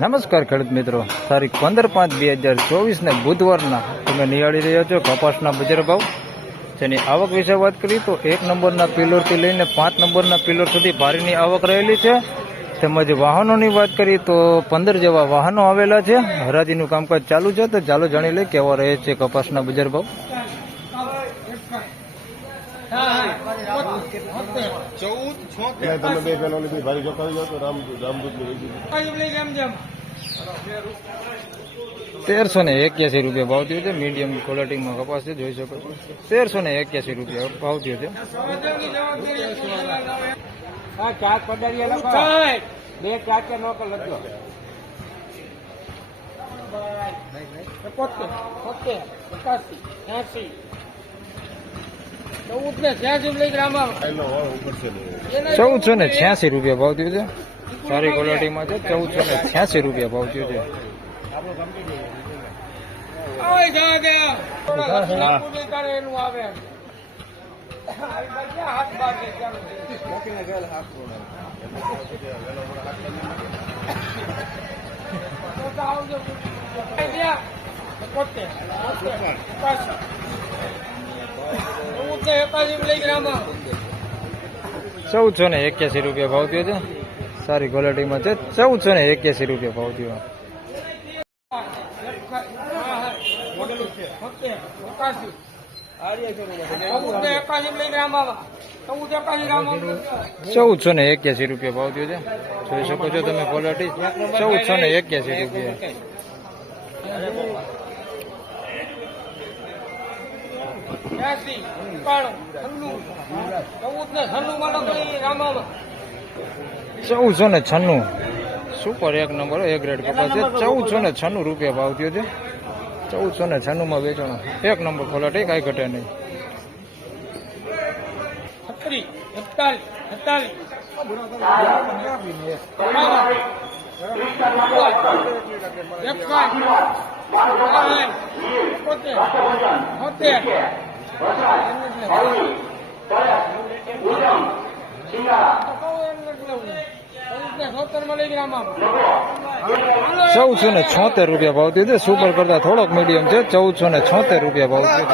નમસ્કાર ખેડૂત મિત્રો, તારીખ 15/5/2024 બુધવારના તમે નિહાળી રહ્યા છો કપાસના બજાર ભાવ, જેની આવક વિશે વાત કરીએ તો 1 નંબરના પિલોરથી લઈને 5 નંબરના પિલોર સુધી ભારીની આવક રહેલી છે. તેમજ વાહનોની વાત કરીએ તો 15 જેવા વાહનો આવેલા છે. હરાજીનું કામકાજ ચાલુ છે, તો ચાલો જાણી લઈએ કેવા રહે છે કપાસના બજાર ભાવ. ₹1381 ભાવ થયો છે. મીડિયમ ક્વોલિટીમાં કપાસ છે, જોઈ શકો છો. ₹1381 ભાવ થયો છે. ₹1486 ભાવ થયો છે. સારી ક્વોલિટીમાં છે. ₹1486 ભાવ થયો છે. ₹1481 ભાવ થયો છે. સારી ક્વોલિટીમાં છે. ₹1481 ભાવ થયો. ₹1481 ભાવ થયો છે. જોઈ શકો છો તમે quality. ₹1481. ₹1496 super 1 number, A grade કપાસ છે. ₹1496 ભાવ થયો છે. 1496 વેચાણો. 1 નંબર ક્વોલિટી, કઈ ઘટે નહીં. ₹1476 ભાવ થયો છે. સુપર કરતા થોડોક મીડિયમ છે. ₹1476 ભાવ થયો છે. ₹1451 ભાવ થયો છે.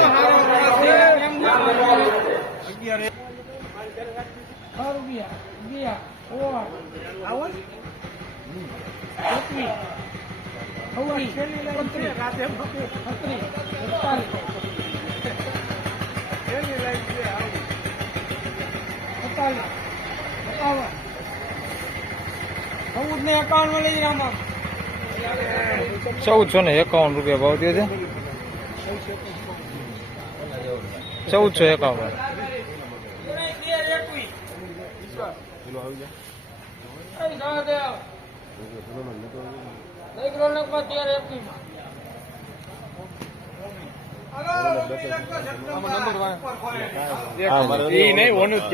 1451.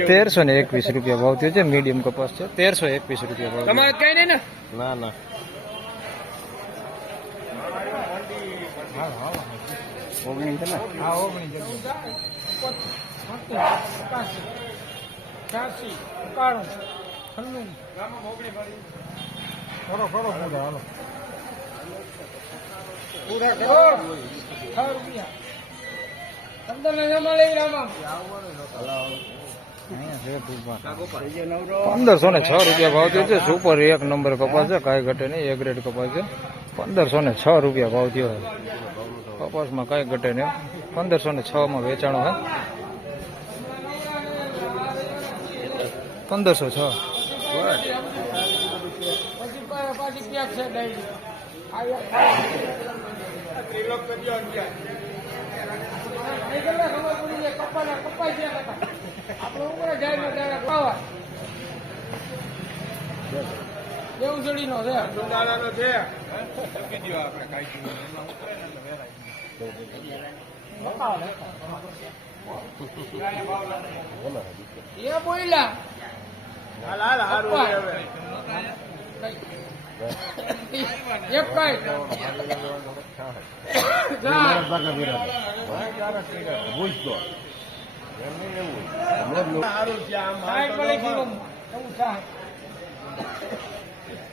₹1321 ભાવ થયો છે. મીડિયમ કપાસ છે. ₹1321 ભાવ. તમારે કઈ નહીં ને? ના ના. ₹1506 ભાવ થયો છે. સુપર 1 નંબર કપાસ છે, કાંઈ ઘટે નહીં. A ગ્રેડ કપાસ છે. ₹1506 ભાવ થયો છે. કપાસમાં કાંઈ ઘટે નહીં. 1506 વેચાણો છે. 1506.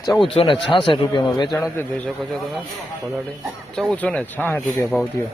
1466 રૂપિયામાં વેચાણ હતું, જોઈ શકો છો તમે ક્વોલિટી. 1466 રૂપિયા ભાવ થયો.